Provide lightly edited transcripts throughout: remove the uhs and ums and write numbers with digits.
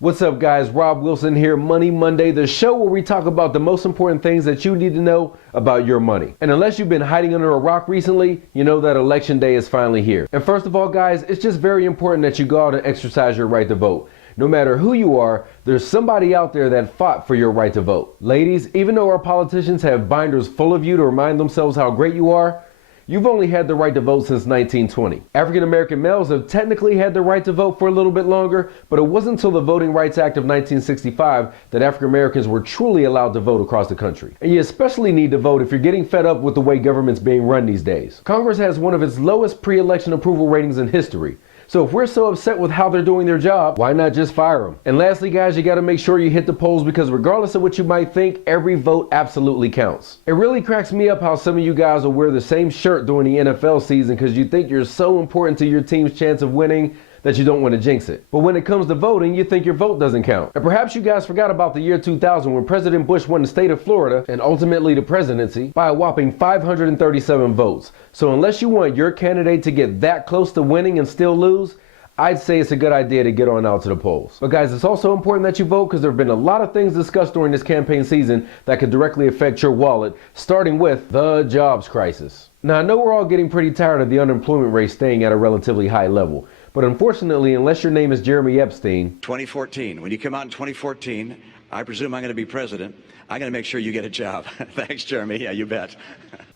What's up, guys? Rob Wilson here, Money Monday, the show where we talk about the most important things that you need to know about your money. And unless you've been hiding under a rock recently, you know that election day is finally here. And first of all, guys, it's just very important that you go out and exercise your right to vote. No matter who you are, there's somebody out there that fought for your right to vote. Ladies, even though our politicians have binders full of you to remind themselves how great you are, you've only had the right to vote since 1920. African American males have technically had the right to vote for a little bit longer, but it wasn't until the Voting Rights Act of 1965 that African Americans were truly allowed to vote across the country. And you especially need to vote if you're getting fed up with the way government's being run these days. Congress has one of its lowest pre-election approval ratings in history. So if we're so upset with how they're doing their job, why not just fire them? And lastly, guys, you gotta make sure you hit the polls, because regardless of what you might think, every vote absolutely counts. It really cracks me up how some of you guys will wear the same shirt during the NFL season because you think you're so important to your team's chance of winning that you don't want to jinx it. But when it comes to voting, you think your vote doesn't count. And perhaps you guys forgot about the year 2000 when President Bush won the state of Florida and ultimately the presidency by a whopping 537 votes. So unless you want your candidate to get that close to winning and still lose, I'd say it's a good idea to get on out to the polls. But guys, it's also important that you vote because there have been a lot of things discussed during this campaign season that could directly affect your wallet, starting with the jobs crisis. Now, I know we're all getting pretty tired of the unemployment rate staying at a relatively high level. But unfortunately, unless your name is Jeremy Epstein. 2014, when you come out in 2014, I presume I'm going to be president. I'm going to make sure you get a job. Thanks, Jeremy. Yeah, you bet.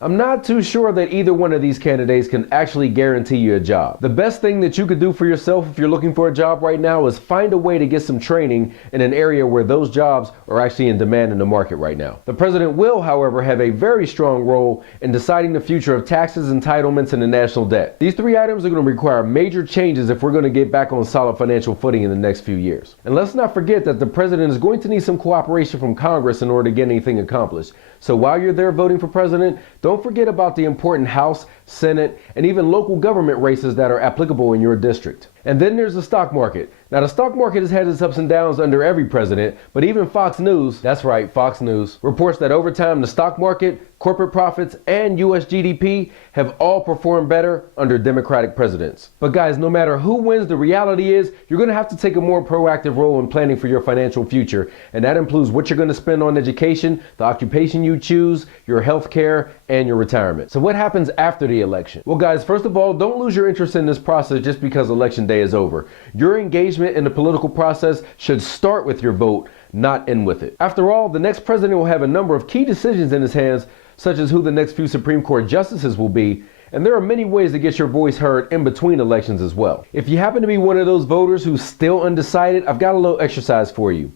I'm not too sure that either one of these candidates can actually guarantee you a job. The best thing that you could do for yourself if you're looking for a job right now is find a way to get some training in an area where those jobs are actually in demand in the market right now. The president will, however, have a very strong role in deciding the future of taxes, entitlements, and the national debt. These three items are going to require major changes if we're going to get back on solid financial footing in the next few years. And let's not forget that the president is going to need some cooperation from Congress in order to get anything accomplished. So while you're there voting for president, don't forget about the important House, Senate, and even local government races that are applicable in your district. And then there's the stock market. Now, the stock market has had its ups and downs under every president, but even Fox News, that's right, Fox News, reports that over time the stock market, corporate profits, and US GDP have all performed better under Democratic presidents. But guys, no matter who wins, the reality is you're going to have to take a more proactive role in planning for your financial future, and that includes what you're going to spend on education, the occupation you choose, your health care, and your retirement. So what happens after the election? Well, guys, first of all, don't lose your interest in this process just because election day is over. Your engagement in the political process should start with your vote, not end with it. After all, the next president will have a number of key decisions in his hands, such as who the next few Supreme Court justices will be, and there are many ways to get your voice heard in between elections as well. If you happen to be one of those voters who's still undecided, I've got a little exercise for you.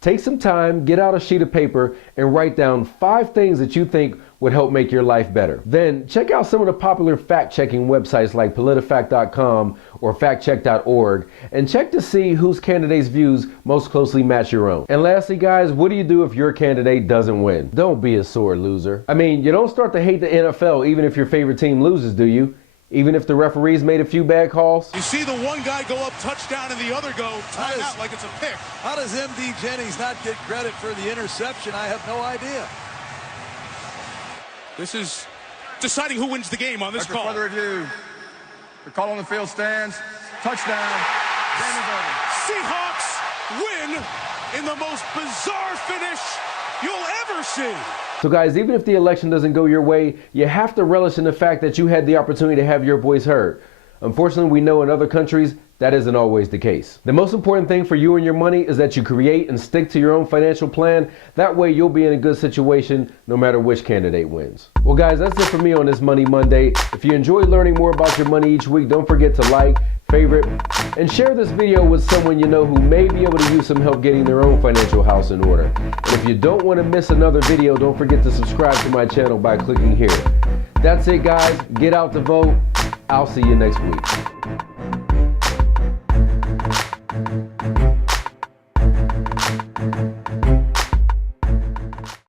Take some time, get out a sheet of paper, and write down 5 things that you think would help make your life better. Then check out some of the popular fact-checking websites like politifact.com or factcheck.org and check to see whose candidate's views most closely match your own. And lastly, guys, what do you do if your candidate doesn't win? Don't be a sore loser. I mean, you don't start to hate the NFL even if your favorite team loses, do you? Even if the referees made a few bad calls? You see the one guy go up touchdown and the other go timeout like it's a pick. How does MD Jennings not get credit for the interception? I have no idea. This is deciding who wins the game on this After call. further review, the call on the field stands. Touchdown. Game is over. Seahawks win in the most bizarre finish you'll ever see. So guys, even if the election doesn't go your way, you have to relish in the fact that you had the opportunity to have your voice heard. Unfortunately, we know in other countries that isn't always the case. The most important thing for you and your money is that you create and stick to your own financial plan. That way you'll be in a good situation no matter which candidate wins. Well guys, that's it for me on this Money Monday. If you enjoy learning more about your money each week, don't forget to like, favorite, and share this video with someone you know who may be able to use some help getting their own financial house in order. And if you don't want to miss another video, don't forget to subscribe to my channel by clicking here. That's it, guys. Get out to vote. I'll see you next week.